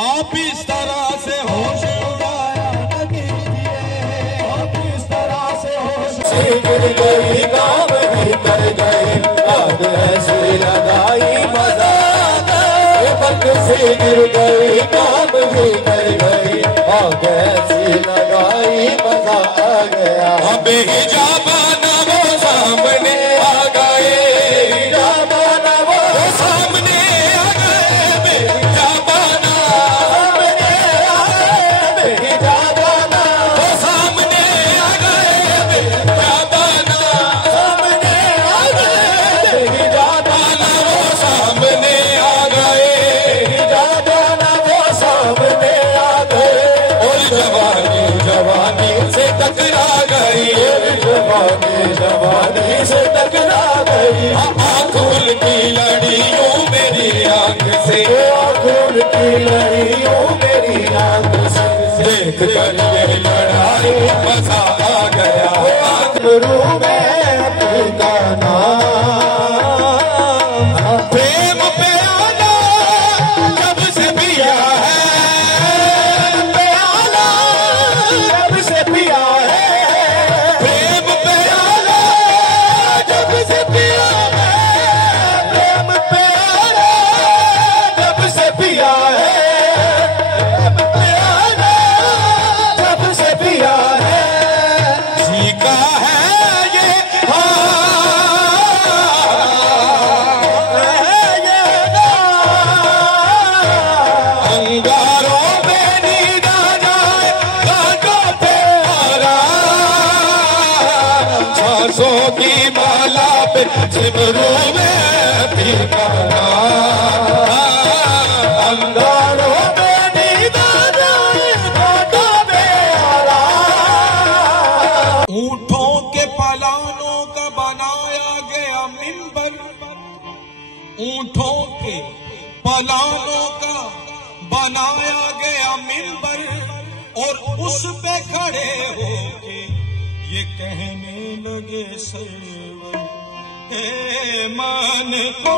आप इस तरह से होश उड़ाया न कीजिए, आप इस तरह से होश गिर गई काम भी कर गए, आग ऐसी लगाई मजा पग से गिर गई काम भी कर गई, आग ऐसी लगाई मजा आ गया। अब हिजाबाना वो सामने आ गए, हिजाबाना वो सामने आ गए, हिजाबाना सामने आ गए, हिजाबाना वो सामने आ गए, हिजाबाना सामने आ गए, हिजाबाना वो सामने आ गए, हिजाबाना वो सामने आ गए। और जवानी जवानी से टकरा गई, जवानी से टकरा गई, आंखों की लड़ियों मेरी आंख से, आंखों की लड़ियों मेरी आंख से, देख कर ये लड़ाई मजा आ गया। गुरु में का नाम प्रेम प्याला जब से पिया है, प्याला जब से पिया है, प्रेम प्याला जब से पिया है, प्रेम प्याला जब से पिया है, प्रेम प्याला जब से पिया है, सीखा है ये अंगारों में नींद आ जाए, कांटों पे आरा, सांसों की माला पे सिमरों में ठिकाना, अंगारों में नींद आ जाए, कांटों पे आरा। ऊंटों के पलानों का बनाया गया मिंबर, ऊंटों के पलानों का बनाया गया मिंबर, और उस पे खड़े होके ये कहने लगे सरवर, हे मन को